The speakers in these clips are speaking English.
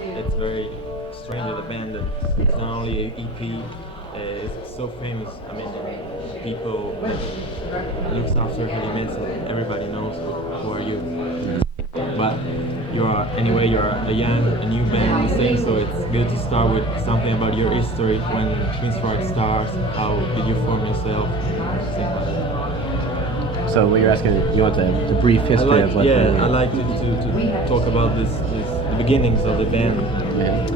it's very strange that a band that it's not only an EP is so famous. I mean, people looks after heavy metal. Everybody knows who are you. But you're a new band, the same. So it's good to start with something about your history. When Queensrÿche starts, how did you form yourself? Things like that. So what you're asking, you want the brief history of what? I like to talk about the beginnings of the band. Yeah.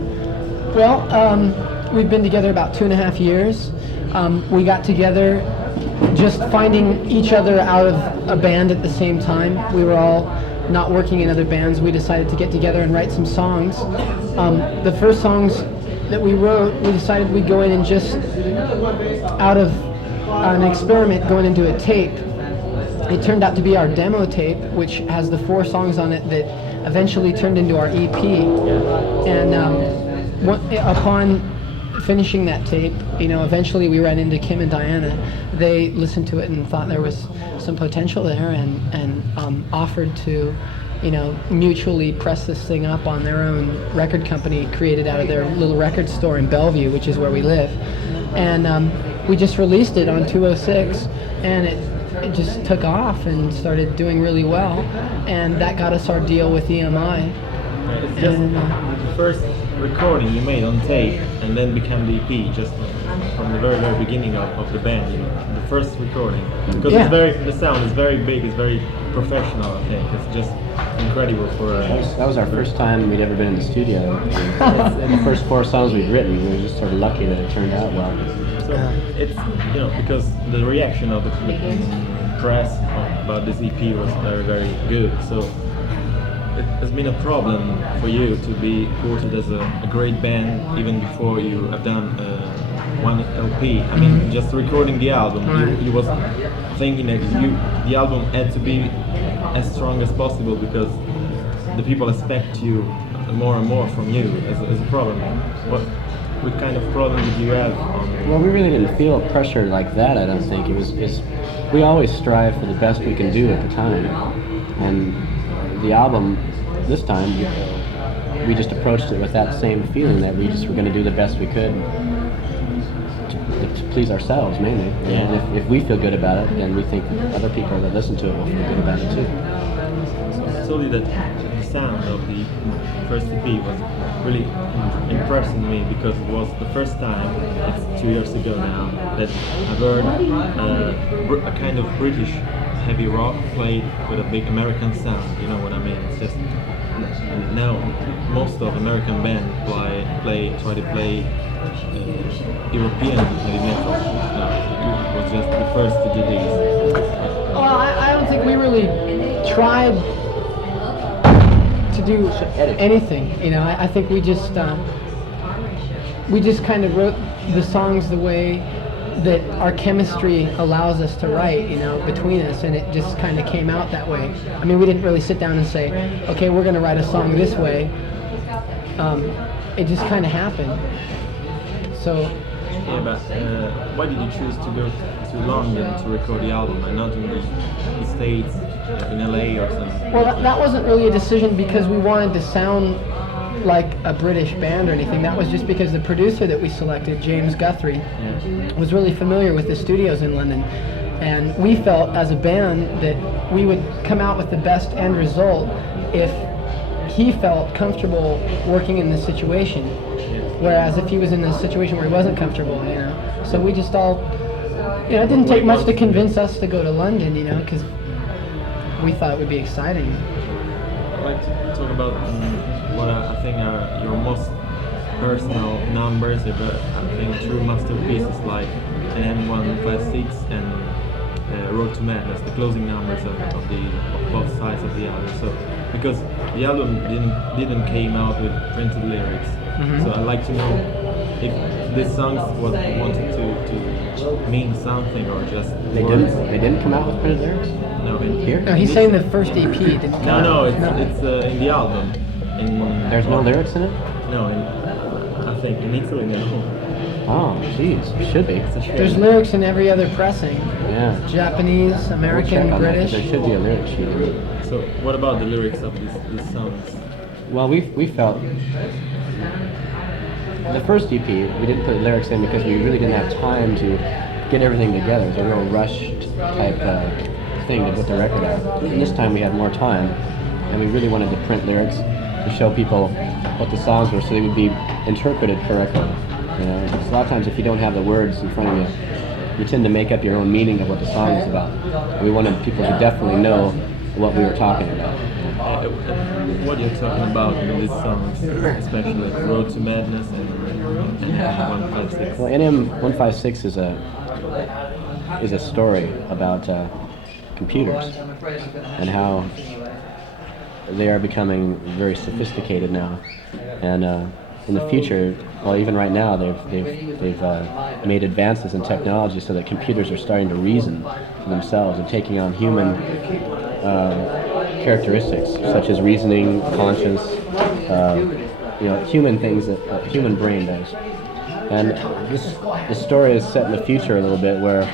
Well, we've been together about 2.5 years. We got together just finding each other out of a band at the same time. We were all not working in other bands. We decided to get together and write some songs. The first songs that we wrote, we decided we'd go in and just out of an experiment going into a tape. It turned out to be our demo tape, which has the 4 songs on it that eventually turned into our EP. And upon finishing that tape, eventually we ran into Kim and Diana. They listened to it and thought there was some potential there, and offered to, mutually press this thing up on their own record company created out of their little record store in Bellevue, which is where we live. And we just released it on 206, and it just took off and started doing really well, and that got us our deal with EMI. It's just the first recording you made on tape and then became the EP, just from the very, very beginning of the band, the first recording. Because the sound is very big, it's very professional, I think. It's just incredible for that was our first time we'd ever been in the studio. And the first 4 songs we'd written, we were just sort of lucky that it turned out well. So it's, because the reaction of the press about this EP was very, very good. So it has been a problem for you to be quoted as a great band even before you have done one LP. I mean, just recording the album, you was thinking that the album had to be as strong as possible because the people expect you more and more from you as a problem. What kind of problem did you have? Well, we really didn't feel pressure like that, I don't think. We always strive for the best we can do at the time. And the album, this time, we just approached it with that same feeling that we just were going to do the best we could to please ourselves, mainly. Yeah. And if we feel good about it, then we think other people that listen to it will feel good about it too. So I told you that the sound of the first EP was really impressing me because it was the first time, it's 2 years ago now, that I've heard a kind of British heavy rock played with a big American sound. You know what I mean? It's just now most of American bands try to play European heavy metal. No, it was just the first to do this. Well, I don't think we really tried to do anything. I think we just kind of wrote the songs the way that our chemistry allows us to write, between us, and it just kind of came out that way. I mean, we didn't really sit down and say, okay, we're going to write a song this way. It just kind of happened. So. Yeah, but why did you choose to go to London to record the album and not in the States, in LA or something? Well, that wasn't really a decision because we wanted to sound like a British band or anything. That was just because the producer that we selected, James Guthrie, was really familiar with the studios in London, and we felt as a band that we would come out with the best end result if he felt comfortable working in this situation, whereas if he was in a situation where he wasn't comfortable, so we just all, it didn't take much to convince us to go to London, because we thought it would be exciting. I'd like to talk about what I think are your most personal numbers, but I think true masterpieces like an M156 and Road to Madness, the closing numbers of both sides of the album. So because the album didn't came out with printed lyrics, so I'd like to know if these songs wanted to mean something or just They didn't come out with printed lyrics? No, Here? No, he's saying the first EP didn't come out. No, it's in the album. There's no lyrics in it? No, I think in Italy, no. Oh, jeez, should be. There's lyrics in every other pressing. Yeah. Japanese, American, We'll check on that, 'cause British. there should be a lyric sheet. So, what about the lyrics of these songs? Well, we felt the first EP we didn't put lyrics in because we really didn't have time to get everything together. It was a real rushed type thing to put the record out. And this time we had more time, and we really wanted to print lyrics to show people what the songs were, so they would be interpreted correctly. You know, because a lot of times if you don't have the words in front of you, you tend to make up your own meaning of what the song is about. We wanted people to definitely know what we were talking about. What you're talking about in these songs, especially Road to Madness and 156. Well, NM 156 is a story about computers and how they are becoming very sophisticated now, and in the future, well, even right now, they've made advances in technology so that computers are starting to reason for themselves and taking on human characteristics such as reasoning, conscience, human things that a human brain does. And this story is set in the future a little bit, where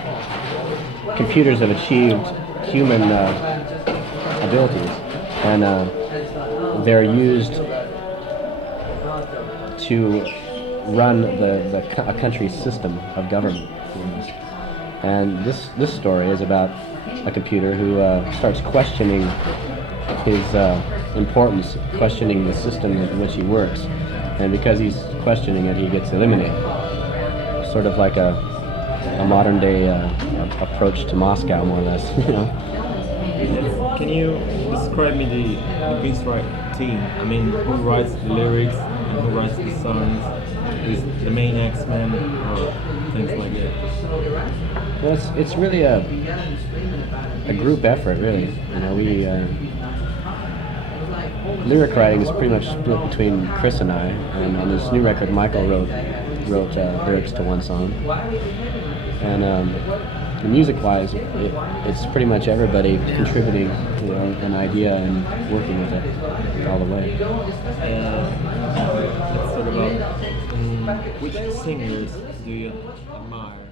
computers have achieved human abilities, and they're used to run a country's system of government. And this story is about a computer who starts questioning his importance, questioning the system in which he works, and because he's questioning it, he gets eliminated. Sort of like a modern day approach to Moscow, more or less. You know. Can you describe me the Queensrÿche team? I mean, who writes the lyrics and who writes the songs? Is the main X-Men or things like that? Well, it's really a group effort, really. You know, lyric writing is pretty much split between Chris and I, and on this new record, Michael wrote lyrics to one song, and music-wise, it's pretty much everybody contributing, an idea and working with it all the way. Let's talk about which singers do you admire?